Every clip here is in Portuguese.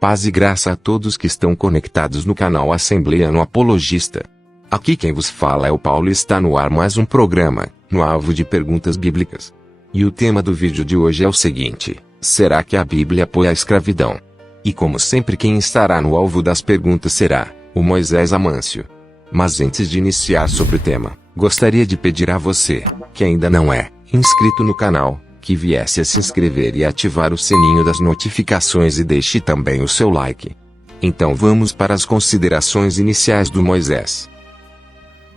Paz e graça a todos que estão conectados no canal Assembleia no Apologista. Aqui quem vos fala é o Paulo e está no ar mais um programa, no alvo de perguntas bíblicas. E o tema do vídeo de hoje é o seguinte: será que a Bíblia apoia a escravidão? E como sempre quem estará no alvo das perguntas será o Moisés Amâncio. Mas antes de iniciar sobre o tema, gostaria de pedir a você, que ainda não é inscrito no canal, que viesse a se inscrever e ativar o sininho das notificações e deixe também o seu like. Então vamos para as considerações iniciais do Moisés.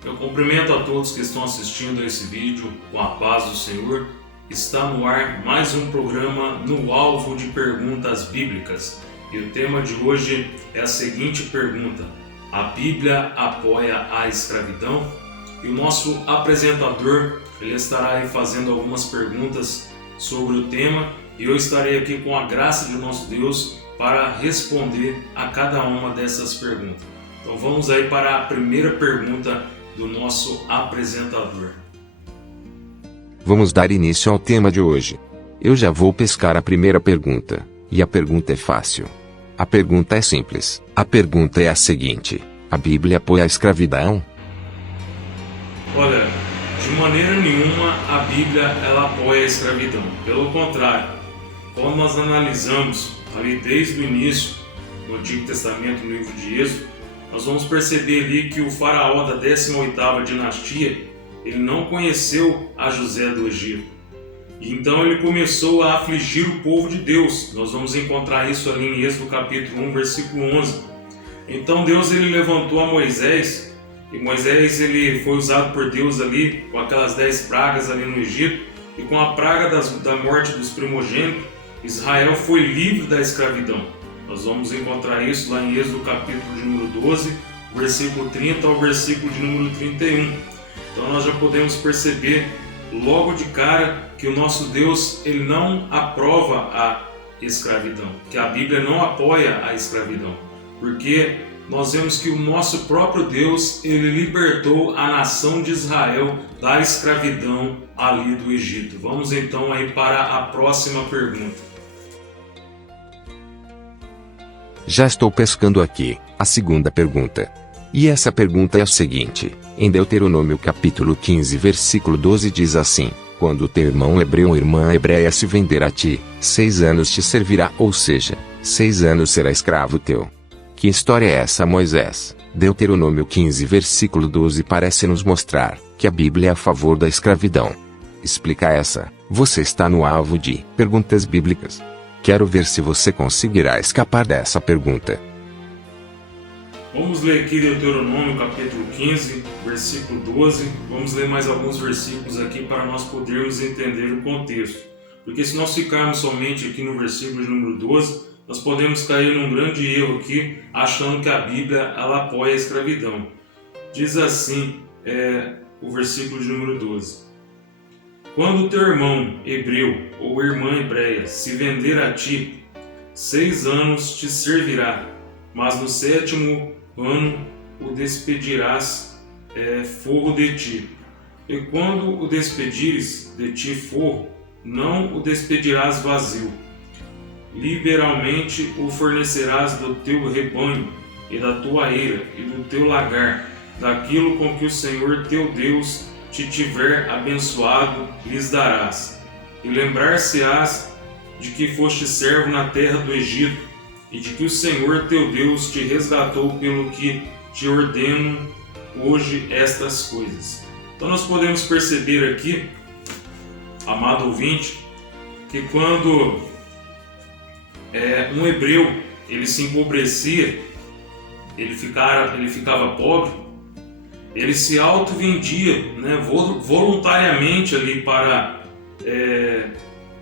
Eu cumprimento a todos que estão assistindo a esse vídeo com a paz do Senhor. Está no ar mais um programa no alvo de perguntas bíblicas. E o tema de hoje é a seguinte pergunta: a Bíblia apoia a escravidão? E o nosso apresentador, ele estará aí fazendo algumas perguntas sobre o tema, e eu estarei aqui com a graça de nosso Deus para responder a cada uma dessas perguntas. Então vamos aí para a primeira pergunta do nosso apresentador. Vamos dar início ao tema de hoje. Eu já vou pescar a primeira pergunta, e a pergunta é fácil. A pergunta é simples. A pergunta é a seguinte: a Bíblia apoia a escravidão? Olha, de maneira nenhuma a Bíblia ela apoia a escravidão. Pelo contrário, quando nós analisamos ali desde o início do Antigo Testamento, no livro de Êxodo, nós vamos perceber ali que o faraó da 18ª dinastia, ele não conheceu a José do Egito. E então ele começou a afligir o povo de Deus. Nós vamos encontrar isso ali em Êxodo capítulo 1, versículo 11. Então Deus ele levantou a Moisés, e Moisés ele foi usado por Deus ali com aquelas 10 pragas ali no Egito, e com a praga da morte dos primogênitos, Israel foi livre da escravidão. Nós vamos encontrar isso lá em Êxodo capítulo de número 12, versículo 30 ao versículo de número 31. Então nós já podemos perceber logo de cara que o nosso Deus ele não aprova a escravidão, que a Bíblia não apoia a escravidão, porque nós vemos que o nosso próprio Deus, ele libertou a nação de Israel da escravidão ali do Egito. Vamos então aí para a próxima pergunta. Já estou pescando aqui a segunda pergunta. E essa pergunta é a seguinte: em Deuteronômio capítulo 15, versículo 12 diz assim: quando teu irmão hebreu ou irmã hebreia se vender a ti, 6 anos te servirá, ou seja, 6 anos será escravo teu. Que história é essa, Moisés? Deuteronômio 15, versículo 12 parece nos mostrar que a Bíblia é a favor da escravidão. Explica essa. Você está no alvo de perguntas bíblicas. Quero ver se você conseguirá escapar dessa pergunta. Vamos ler aqui Deuteronômio capítulo 15, versículo 12. Vamos ler mais alguns versículos aqui para nós podermos entender o contexto. Porque se nós ficarmos somente aqui no versículo de número 12, nós podemos cair num grande erro aqui, achando que a Bíblia ela apoia a escravidão. Diz assim o versículo de número 12: quando teu irmão hebreu ou irmã hebreia se vender a ti, 6 anos te servirá, mas no 7º ano o despedirás forro de ti. E quando o despedires de ti forro, não o despedirás vazio. Liberalmente o fornecerás do teu rebanho e da tua eira e do teu lagar, daquilo com que o Senhor teu Deus te tiver abençoado, lhes darás. E lembrar-se-ás de que foste servo na terra do Egito, e de que o Senhor teu Deus te resgatou, pelo que te ordeno hoje estas coisas. Então nós podemos perceber aqui, amado ouvinte, que quando um hebreu ele se empobrecia, ele ficava pobre, ele se auto-vendia, né, voluntariamente ali para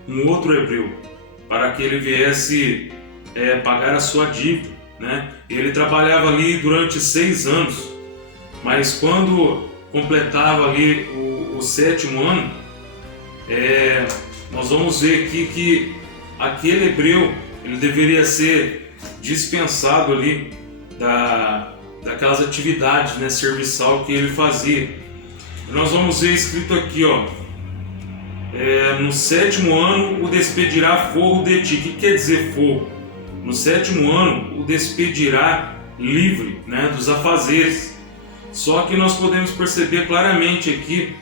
um outro hebreu, para que ele viesse pagar a sua dívida, né? Ele trabalhava ali durante 6 anos, mas quando completava ali o 7º ano, nós vamos ver aqui que aquele hebreu ele deveria ser dispensado ali daquelas atividades, né, serviçal que ele fazia. Nós vamos ver escrito aqui, ó, no 7º ano o despedirá forro de ti. O que quer dizer forro? no 7º ano, o despedirá livre, né, dos afazeres. Só que nós podemos perceber claramente aqui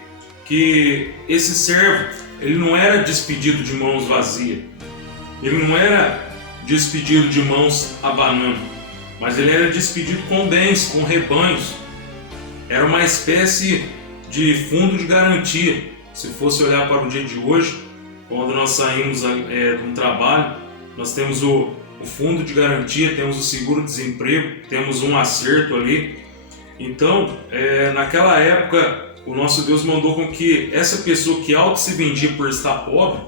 que esse servo, ele não era despedido de mãos vazias, ele não era despedido de mãos abanando, mas ele era despedido com bens, com rebanhos. Era uma espécie de fundo de garantia. Se fosse olhar para o dia de hoje, quando nós saímos de um trabalho, nós temos o fundo de garantia, temos o seguro-desemprego, temos um acerto ali. Então, naquela época, o nosso Deus mandou com que essa pessoa que auto se vendia por estar pobre,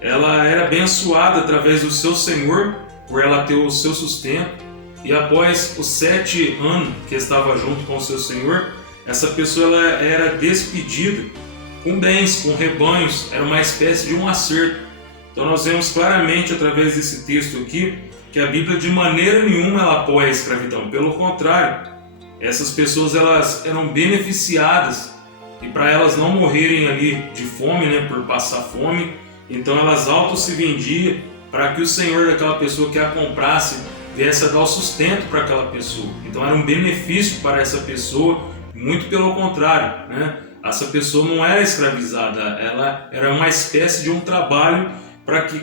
ela era abençoada através do seu Senhor, por ela ter o seu sustento, e após os 7 anos que estava junto com o seu Senhor, essa pessoa ela era despedida com bens, com rebanhos, era uma espécie de um acerto. Então nós vemos claramente através desse texto aqui que a Bíblia de maneira nenhuma ela apoia a escravidão, pelo contrário, essas pessoas elas eram beneficiadas, e para elas não morrerem ali de fome, né, por passar fome, então elas auto se vendiam para que o Senhor daquela pessoa que a comprasse viesse a dar o sustento para aquela pessoa. Então era um benefício para essa pessoa, muito pelo contrário, né? Essa pessoa não era escravizada, ela era uma espécie de um trabalho para que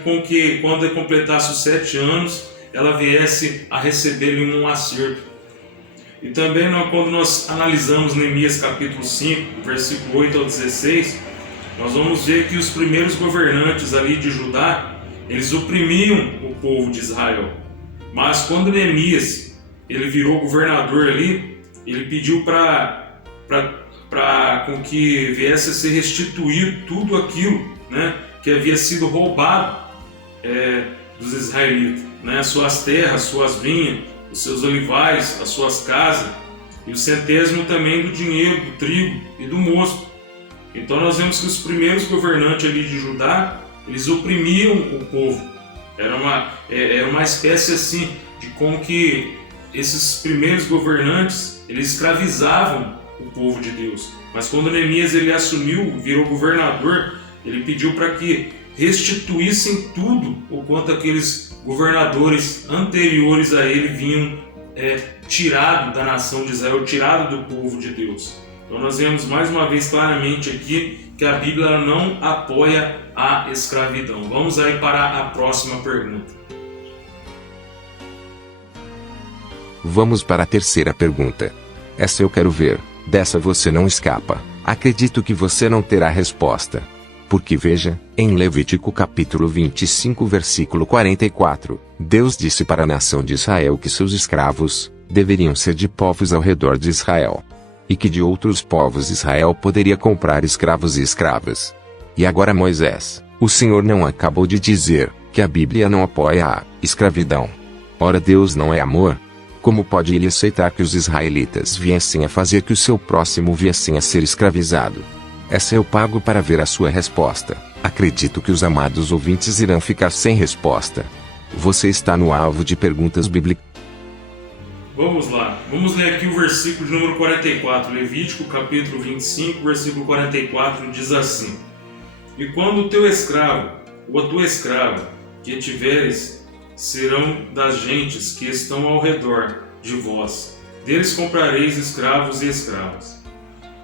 quando completasse os 7 anos, ela viesse a receber um acerto. E também quando nós analisamos Neemias capítulo 5, versículo 8 ao 16, nós vamos ver que os primeiros governantes ali de Judá, eles oprimiam o povo de Israel. Mas quando Neemias ele virou governador ali, ele pediu para com que viesse a ser restituído tudo aquilo, né, que havia sido roubado dos israelitas, né, suas terras, suas vinhas, os seus olivais, as suas casas, e o 100º também do dinheiro, do trigo e do mosto. Então nós vemos que os primeiros governantes ali de Judá, eles oprimiam o povo. Era uma espécie assim de como que esses primeiros governantes, eles escravizavam o povo de Deus. Mas quando Neemias ele assumiu, virou governador, ele pediu para que restituíssem tudo o quanto aqueles governadores anteriores a ele vinham tirado da nação de Israel, tirado do povo de Deus. Então nós vemos mais uma vez claramente aqui que a Bíblia não apoia a escravidão. Vamos aí para a próxima pergunta. Vamos para a terceira pergunta. Essa eu quero ver, dessa você não escapa. Acredito que você não terá resposta. Porque veja, em Levítico capítulo 25 versículo 44, Deus disse para a nação de Israel que seus escravos deveriam ser de povos ao redor de Israel. E que de outros povos Israel poderia comprar escravos e escravas. E agora Moisés, o Senhor não acabou de dizer que a Bíblia não apoia a escravidão. Ora, Deus não é amor? Como pode ele aceitar que os israelitas viessem a fazer que o seu próximo viessem a ser escravizado? Essa eu pago para ver a sua resposta. Acredito que os amados ouvintes irão ficar sem resposta. Você está no alvo de perguntas bíblicas. Vamos lá, vamos ler aqui o versículo de número 44, Levítico capítulo 25, versículo 44, diz assim: E quando o teu escravo ou a tua escrava que tiveres serão das gentes que estão ao redor de vós, deles comprareis escravos e escravas.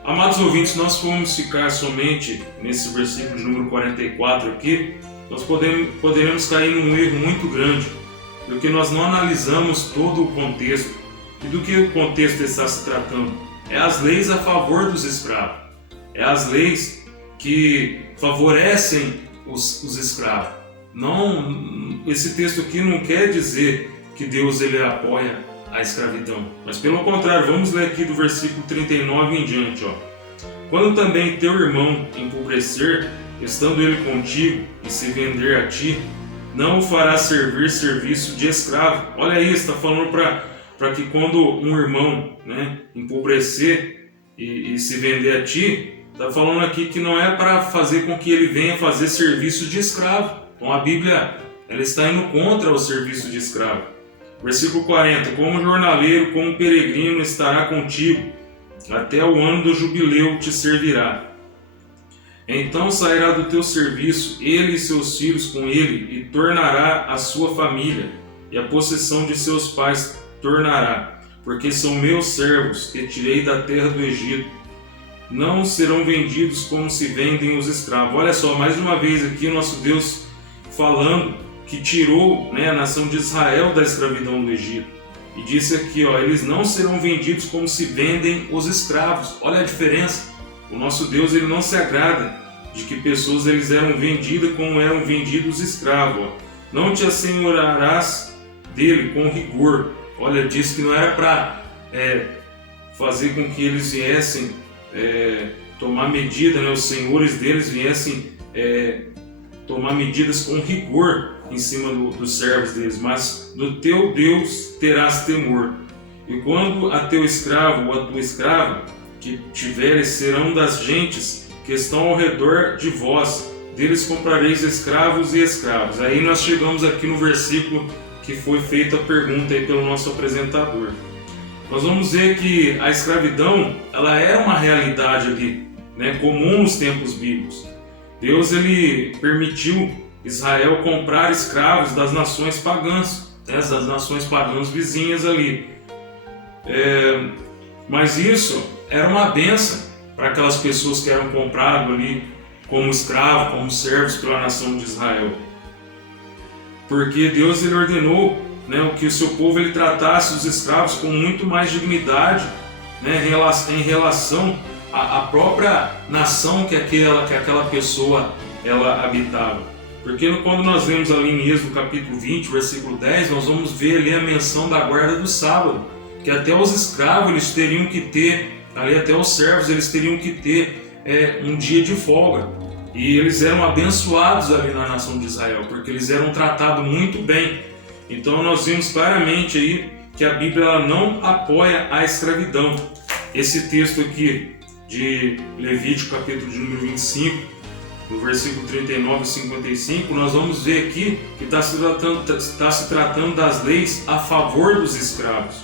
Amados ouvintes, nós vamos ficar somente nesse versículo de número 44 aqui, nós poderemos cair num erro muito grande, porque nós não analisamos todo o contexto. E do que o contexto está se tratando? É as leis a favor dos escravos. É as leis que favorecem os escravos. Não, esse texto aqui não quer dizer que Deus ele apoia a escravidão. Mas pelo contrário, vamos ler aqui do versículo 39 em diante. Quando também teu irmão empobrecer, estando ele contigo, e se vender a ti, não o farás servir serviço de escravo. Olha aí, está falando para que quando um irmão, né, empobrecer e se vender a ti, está falando aqui que não é para fazer com que ele venha fazer serviço de escravo. Então a Bíblia ela está indo contra o serviço de escravo. Versículo 40, como jornaleiro, como peregrino estará contigo, até o ano do jubileu te servirá. Então sairá do teu serviço, ele e seus filhos com ele, e tornará a sua família, e a possessão de seus pais tornará, porque são meus servos que tirei da terra do Egito. Não serão vendidos como se vendem os escravos. Olha só, mais uma vez aqui o nosso Deus falando que tirou, a nação de Israel da escravidão do Egito. E disse aqui, eles não serão vendidos como se vendem os escravos. Olha a diferença. O nosso Deus, ele não se agrada de que pessoas eles eram vendidas como eram vendidos escravos. Não te assenhorarás dele com rigor. Olha, disse que não era para fazer com que eles viessem tomar medida, os senhores deles viessem tomar medidas com rigor em cima dos servos deles, mas do teu Deus terás temor. E quando a teu escravo ou a tua escrava que tiveres serão das gentes que estão ao redor de vós, deles comprareis escravos e escravas. Aí nós chegamos aqui no versículo que foi feita a pergunta aí pelo nosso apresentador. Nós vamos ver que a escravidão, ela era uma realidade ali, comum nos tempos bíblicos. Deus, ele permitiu Israel comprar escravos das nações pagãs, das nações pagãs vizinhas ali. Mas isso era uma bênção para aquelas pessoas que eram compradas ali como escravos, como servos pela nação de Israel. Porque Deus, ele ordenou que o seu povo ele tratasse os escravos com muito mais dignidade, em relação à própria nação que aquela pessoa ela habitava. Porque quando nós lemos ali em Êxodo capítulo 20, versículo 10, nós vamos ver ali a menção da guarda do sábado, que até os escravos eles teriam que ter, ali até os servos eles teriam que ter um dia de folga. E eles eram abençoados ali na nação de Israel, porque eles eram tratados muito bem. Então nós vimos claramente aí que a Bíblia ela não apoia a escravidão. Esse texto aqui de Levítico capítulo de número 25, no versículo 39 e 55, nós vamos ver aqui que está se tratando das leis a favor dos escravos.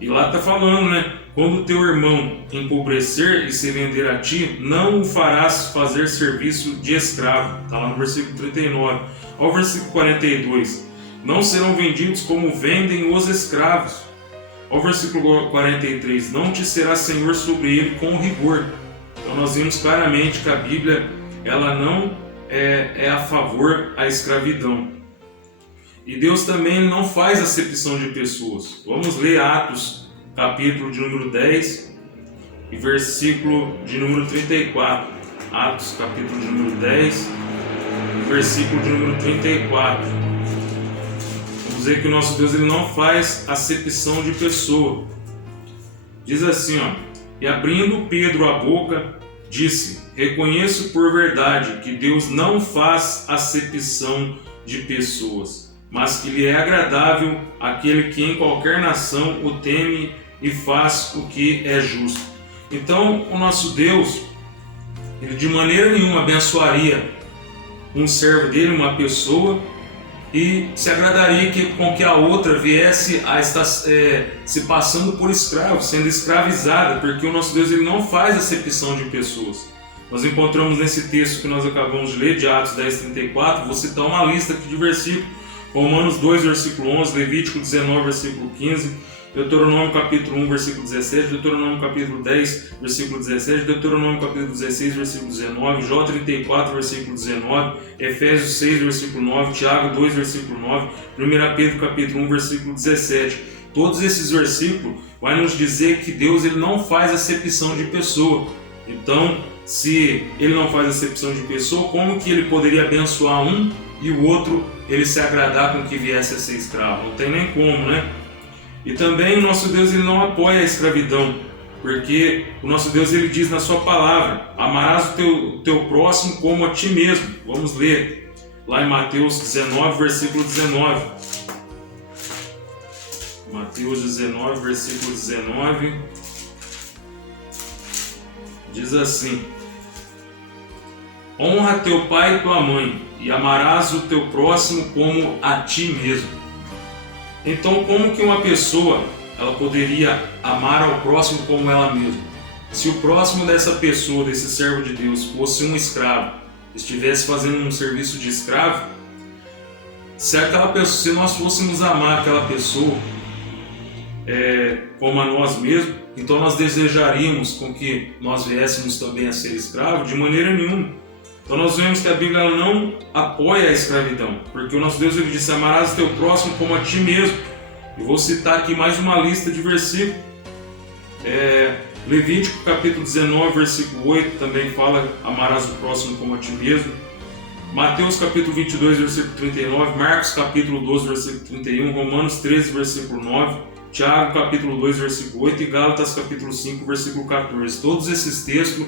E lá está falando, quando teu irmão empobrecer e se vender a ti, não o farás fazer serviço de escravo. Está lá no versículo 39. Ao versículo 42. Não serão vendidos como vendem os escravos. Ao versículo 43. Não te será senhor sobre ele com rigor. Então nós vimos claramente que a Bíblia ela não é a favor da escravidão. E Deus também não faz acepção de pessoas. Vamos ler Atos, capítulo de número 10 e versículo de número 34. Atos, capítulo de número 10 e versículo de número 34. Vamos ver que o nosso Deus ele não faz acepção de pessoa. Diz assim, e abrindo Pedro a boca, disse, reconheço por verdade que Deus não faz acepção de pessoas, mas que lhe é agradável aquele que em qualquer nação o teme e faz o que é justo. Então, o nosso Deus, ele de maneira nenhuma abençoaria um servo dele, uma pessoa, e se agradaria com que a outra viesse a estar se passando por escravo, sendo escravizada, porque o nosso Deus ele não faz acepção de pessoas. Nós encontramos nesse texto que nós acabamos de ler, de Atos 10:34, vou citar uma lista aqui de versículos: Romanos 2, versículo 11, Levítico 19, versículo 15, Deuteronômio capítulo 1, versículo 17, Deuteronômio capítulo 10, versículo 17, Deuteronômio capítulo 16, versículo 19, Jó 34, versículo 19, Efésios 6, versículo 9, Tiago 2, versículo 9, 1 Pedro capítulo 1, versículo 17. Todos esses versículos vai nos dizer que Deus ele não faz acepção de pessoa. Então, se ele não faz acepção de pessoa, como que ele poderia abençoar um e o outro ele se agradar com que viesse a ser escravo? Não tem nem como, E também o nosso Deus ele não apoia a escravidão, porque o nosso Deus ele diz na sua palavra, amarás o teu próximo como a ti mesmo. Vamos ler lá em Mateus 19, versículo 19. Mateus 19, versículo 19, diz assim, honra teu pai e tua mãe, e amarás o teu próximo como a ti mesmo. Então, como que uma pessoa ela poderia amar ao próximo como ela mesma? Se o próximo dessa pessoa, desse servo de Deus, fosse um escravo, estivesse fazendo um serviço de escravo, se nós fôssemos amar aquela pessoa como a nós mesmos, então nós desejaríamos com que nós viéssemos também a ser escravos? De maneira nenhuma. Então nós vemos que a Bíblia ela não apoia a escravidão, porque o nosso Deus ele disse: amarás o teu próximo como a ti mesmo. Eu vou citar aqui mais uma lista de versículos. Levítico capítulo 19, versículo 8 também fala: amarás o próximo como a ti mesmo. Mateus capítulo 22, versículo 39, Marcos capítulo 12, versículo 31, Romanos 13, versículo 9, Tiago capítulo 2, versículo 8 e Gálatas capítulo 5, versículo 14. Todos esses textos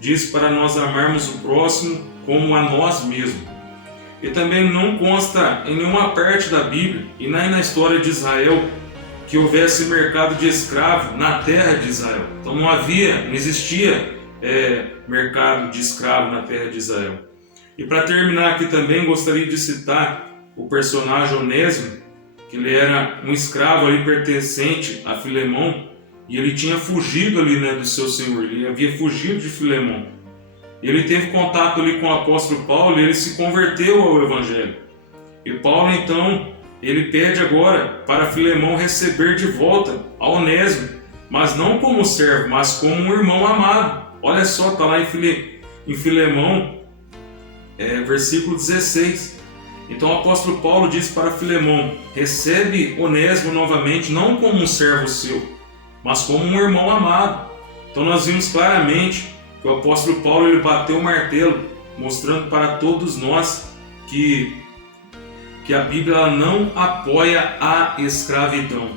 diz para nós amarmos o próximo como a nós mesmos. E também não consta em nenhuma parte da Bíblia e nem na história de Israel que houvesse mercado de escravo na terra de Israel. Então não existia mercado de escravo na terra de Israel. E para terminar aqui também gostaria de citar o personagem Onésimo, que ele era um escravo ali pertencente a Filemão, e ele tinha fugido ali, do seu senhor, ele havia fugido de Filemão. Ele teve contato ali com o apóstolo Paulo e ele se converteu ao evangelho. E Paulo então, ele pede agora para Filemão receber de volta a Onésimo, mas não como servo, mas como um irmão amado. Olha só, está lá em Filemão, versículo 16. Então o apóstolo Paulo diz para Filemão: recebe Onésimo novamente, não como um servo seu, mas como um irmão amado. Então nós vimos claramente que o apóstolo Paulo ele bateu o martelo, mostrando para todos nós que a Bíblia ela não apoia a escravidão.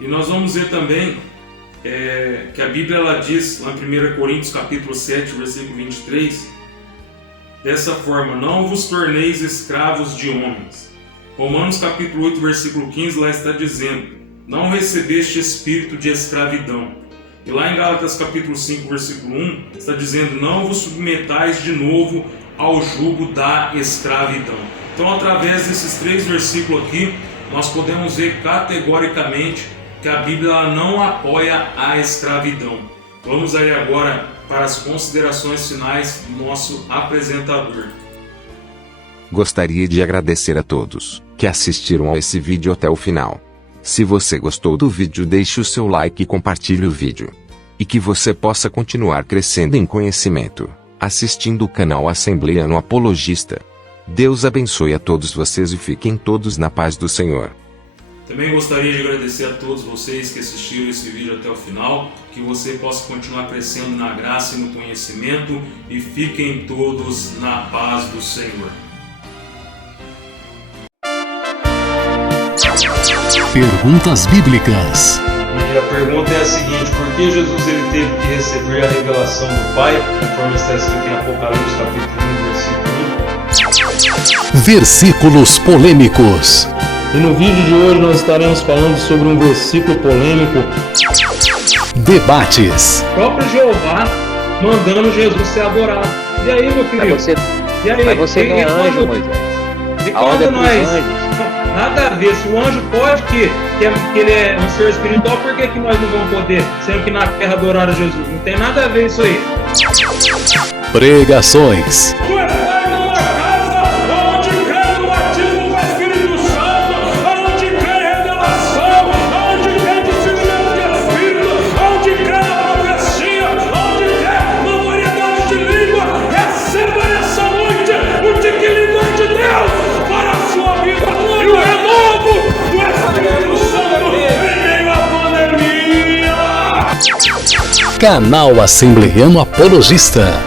E nós vamos ver também que a Bíblia ela diz lá em 1 Coríntios capítulo 7, versículo 23, dessa forma: não vos torneis escravos de homens. Romanos capítulo 8, versículo 15, lá está dizendo: não recebeste espírito de escravidão. E lá em Gálatas capítulo 5, versículo 1, está dizendo: não vos submetais de novo ao jugo da escravidão. Então, através desses 3 versículos aqui, nós podemos ver categoricamente que a Bíblia não apoia a escravidão. Vamos aí agora para as considerações finais do nosso apresentador. Gostaria de agradecer a todos que assistiram a esse vídeo até o final. Se você gostou do vídeo, deixe o seu like e compartilhe o vídeo. E que você possa continuar crescendo em conhecimento, assistindo o canal Assembleia no Apologista. Deus abençoe a todos vocês e fiquem todos na paz do Senhor. Também gostaria de agradecer a todos vocês que assistiram esse vídeo até o final, que você possa continuar crescendo na graça e no conhecimento, e fiquem todos na paz do Senhor. Perguntas Bíblicas. E a pergunta é a seguinte: por que Jesus ele teve que receber a revelação do Pai, conforme está escrito em Apocalipse capítulo 1, versículo 1? Versículos polêmicos. E no vídeo de hoje nós estaremos falando sobre um versículo polêmico. Debates. O próprio Jeová mandando Jesus ser adorado. E aí, meu querido? Mas você não é anjo, Moisés. E quando nós... Nada a ver, se o anjo pode que ele é um ser espiritual, por que nós não vamos poder, sendo que na terra adoraram Jesus? Não tem nada a ver isso aí. Pregações. Canal Assembleiano Apologista.